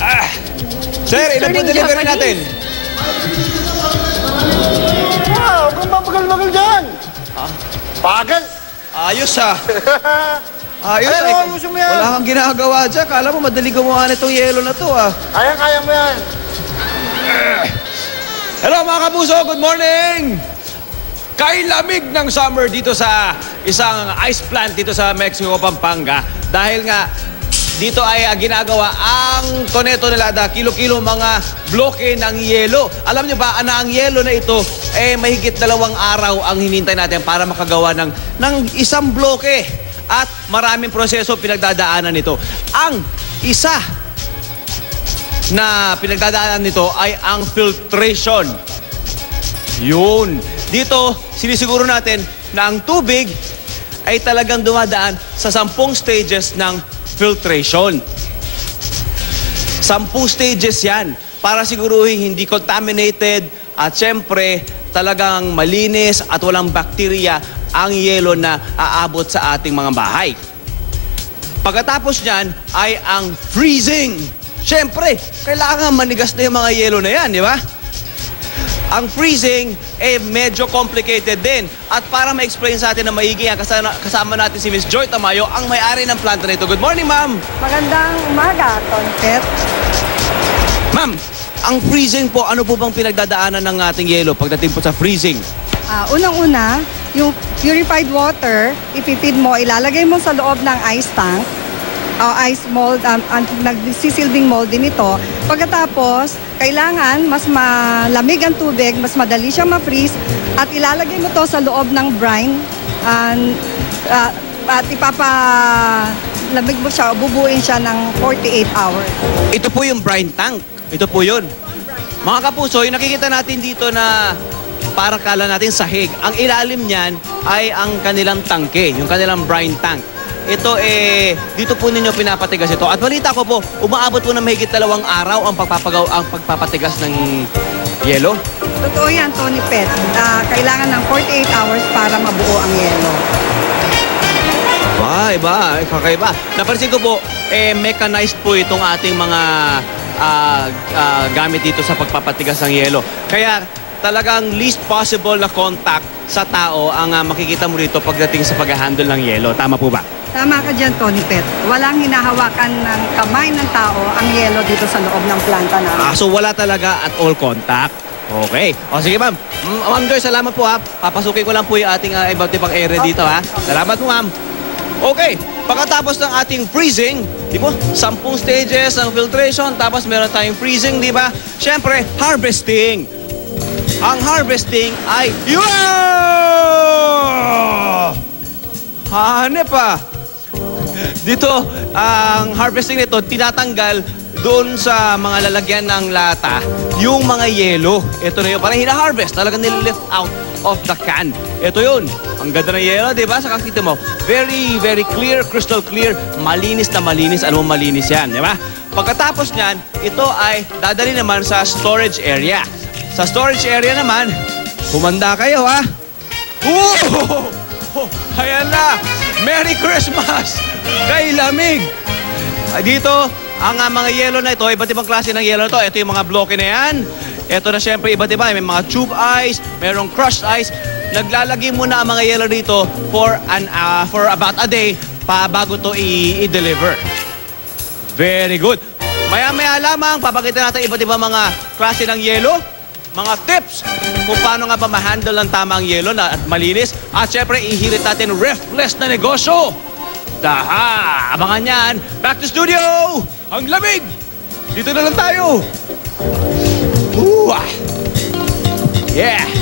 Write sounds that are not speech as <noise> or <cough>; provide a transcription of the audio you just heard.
Ah. Sir, ilan po delivery natin? Wow, huwag kang mapagal-magal dyan. Bagal. Ayos ah. <laughs> Ayos Ay, ay. ayusin mo yan. Wala kang ginagawa dyan. Kala mo madali gumawa nitong yelo na to ah. Kaya-kaya mo yan. Hello mga kapuso, good morning! Kailamig ng summer dito sa isang ice plant dito sa Mexico, Pampanga. Dahil nga, dito ay ah, ginagawa ang toneto nila da kilo-kilo mga bloke ng yelo. Alam nyo ba, na ang yelo na ito, eh mahigit dalawang araw ang hinintay natin para makagawa ng, ng isang bloke. At maraming proseso pinagdadaanan nito. Ang isa na pinagdadaanan nito ay ang filtration. Yun. Dito, sinisiguro natin na ang tubig ay talagang dumadaan sa sampung stages ng filtration. Sampung stages yan para siguruhin hindi contaminated at syempre talagang malinis at walang bakterya ang yelo na aabot sa ating mga bahay. Pagkatapos niyan ay ang freezing. Siyempre, kailangan manigas na yung mga yelo na yan, di ba? Ang freezing, eh, medyo complicated din. At para ma-explain sa atin na maigi kasama, kasama natin si Miss Joy Tamayo, ang may-ari ng planta nito. Good morning, ma'am! Magandang umaga, Tonket. Ma'am, ang freezing po, ano po bang pinagdadaanan ng ating yelo pagdating po sa freezing? Ah, Unang-una, yung purified water, ipipid mo, ilalagay mo sa loob ng ice tank, o ice mold, um, ang nagsisilbing mold din ito. Pagkatapos, kailangan mas malamig ang tubig, mas madali siyang ma-freeze, at ilalagay mo to sa loob ng brine, and, ah, at ipapalamig mo siya, bubuin siya ng 48 hours. Ito po yung brine tank. Ito po yun. Mga kapuso, yung nakikita natin dito na para kala natin sahig, ang ilalim niyan ay ang kanilang tangke, yung kanilang brine tank. Ito eh, dito po ninyo pinapatigas ito. At balita ko po, umaabot po na mahigit dalawang araw ang pagpapagaw, ang pagpapatigas ng yelo. Totoo yan, Tony Pet. Ah, kailangan ng 48 hours para mabuo ang yelo. Ba, iba, eh, kakaiba. Napansin ko po, eh, mechanized po itong ating mga ah, ah, gamit dito sa pagpapatigas ng yelo. Kaya talagang least possible na contact sa tao ang ah, makikita mo rito pagdating sa pag-handle ng yelo. Tama po ba? Tama ka dyan, Tony Pet. Walang hinahawakan ng kamay ng tao ang yelo dito sa loob ng planta namin. Ah, so wala talaga at all contact. Okay. O sige ma'am. Mm, Ma'am Joy, salamat po ha. Papasukin ko lang po yung ating ah, iba't ibang area dito ha. Salamat po ma'am. Okay. Pagkatapos ng ating freezing, di ba? Sampung stages ng filtration, tapos meron tayong freezing, di ba? Siyempre, harvesting. Ang harvesting ay... Yun! Hanep pa. Dito, ang harvesting nito, tinatanggal doon sa mga lalagyan ng lata, yung mga yelo. Ito na yun, parang hina-harvest. Talagang nilift out of the can. Ito yun. Ang ganda ng yelo, di ba? Sa kakita mo, very, very clear, crystal clear. Malinis na malinis. Ano malinis yan, di ba? Pagkatapos niyan, ito ay dadali naman sa storage area. Sa storage area naman, humanda kayo ha. Oh, <laughs> ayan na! Merry Christmas! Kay lamig! Ah, Dito, ang ah, mga yelo na ito, iba't ibang klase ng yelo na ito. Ito yung mga bloke na yan. Ito na siyempre iba't iba. May mga tube ice, merong crushed ice. Naglalagay muna ang mga yelo dito for, an, ah, for about a day pa bago to i-deliver. Very good. Maya-maya lamang, papakita natin iba't ibang mga klase ng yelo, mga tips kung paano nga ba ma-handle ng tama ang yelo na at malinis. At syempre, ihirit natin refless na negosyo. Daha! Abangan yan. Back to studio! Ang lamig! Dito na lang tayo. Ooh, ah. Yeah!